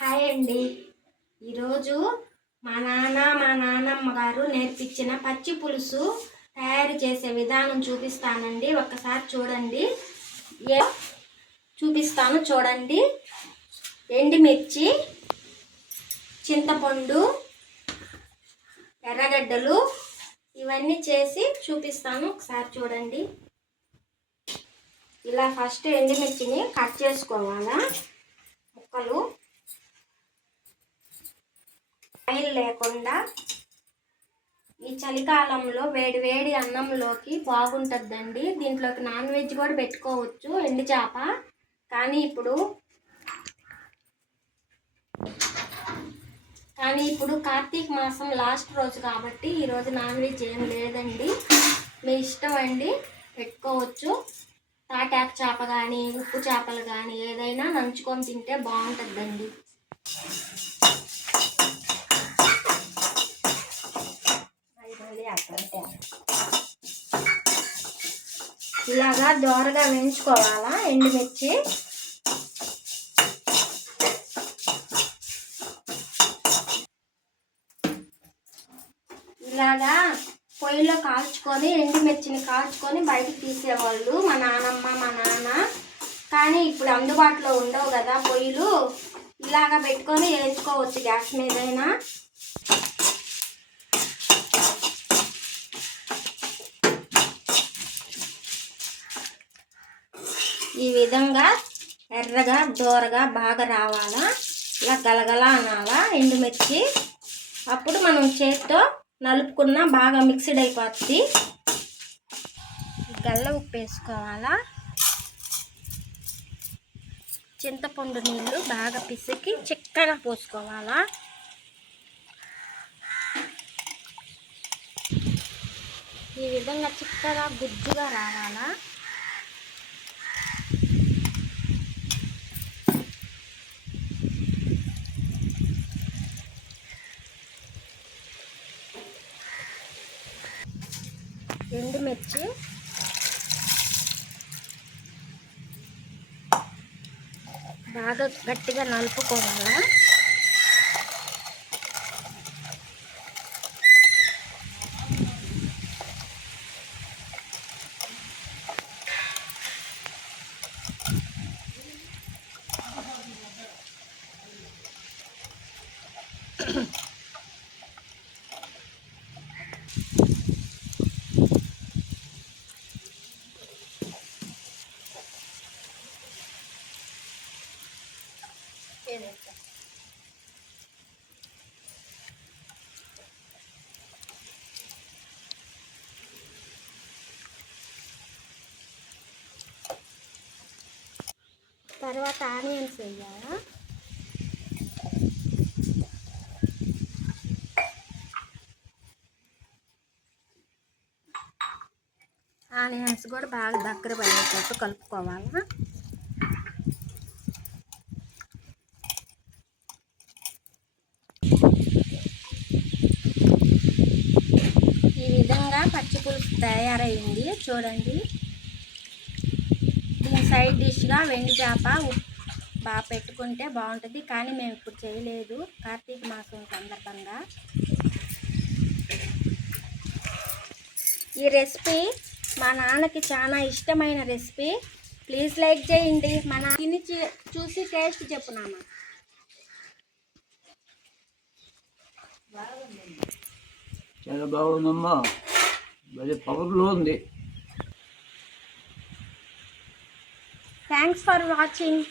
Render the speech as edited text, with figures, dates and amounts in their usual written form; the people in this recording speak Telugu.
హాయ్ అండి. ఈరోజు మా నాన్నమ్మ గారు నేర్పించిన పచ్చి పులుసు తయారు చేసే విధానం చూపిస్తానండి. ఒక్కసారి చూడండి. చూపిస్తాను చూడండి. ఎండుమిర్చి, చింతపండు, ఎర్రగడ్డలు ఇవన్నీ చేసి చూపిస్తాను. ఒకసారి చూడండి. ఇలా ఫస్ట్ ఎండుమిర్చిని కట్ చేసుకోవాలా ముక్కలు. ఆయిల్ లేకుండా ఈ చలికాలంలో వేడి వేడి అన్నంలోకి బాగుంటుందండి. దీంట్లోకి నాన్ వెజ్ కూడా పెట్టుకోవచ్చు, ఎండు చేప. కానీ ఇప్పుడు కార్తీక మాసం లాస్ట్ రోజు కాబట్టి ఈరోజు నాన్ వెజ్ ఏం లేదండి. మీ ఇష్టం అండి, పెట్టుకోవచ్చు. తాటాకు చేప కానీ ఉప్పు చేపలు కానీ ఏదైనా నంచుకొని తింటే బాగుంటుందండి. ఇలాగా దోరగా వేయించుకోవాలా ఎండుమిర్చి. ఇలాగా పొయ్యిలో కాల్చుకొని ఎండుమిర్చిని కాల్చుకొని బయటకు తీసేవాళ్ళు మా నాన్నమ్మ మా నాన్న. కానీ ఇప్పుడు అందుబాటులో ఉండవు కదా పొయ్యిలు. ఇలాగా పెట్టుకొని వేయించుకోవచ్చు గ్యాస్ మీదైనా. ఈ విధంగా ఎర్రగా దోరగా బాగా రావాలా. ఇలా గలగల అనాలా ఎండుమిర్చి. అప్పుడు మనం చేతితో నలుపుకున్న బాగా మిక్స్డ్ అయిపోతుంది. గల్ల ఉప్పు వేసుకోవాలా. చింతపండు నీళ్ళు బాగా పిసికి చిక్కగా పోసుకోవాలా. ఈ విధంగా చిక్కగా గుజ్జుగా రావాలా. ఎండుమిర్చి బాగా గట్టిగా నలుపుకోవాలా. తర్వాత ఆనియన్స్ వేయాలా. ఆనియన్స్ కూడా బాగా దగ్గర పడేటట్టు కలుపుకోవాలా. ఈ విధంగా పచ్చి పులుసు తయారైంది చూడండి. దీని సైడ్ డిష్గా వెండి చేప బాగా పెట్టుకుంటే బాగుంటుంది. కానీ మేము ఇప్పుడు చేయలేదు కార్తీక మాసం సందర్భంగా. ఈ రెసిపీ మా నాన్నకి చాలా ఇష్టమైన రెసిపీ. ప్లీజ్ లైక్ చేయండి. మా నాన్నని చూసి టేస్ట్ చెప్పు నాన్న. చాలా బాగుందమ్మా, భలే పవర్లో ఉంది. Thanks for watching.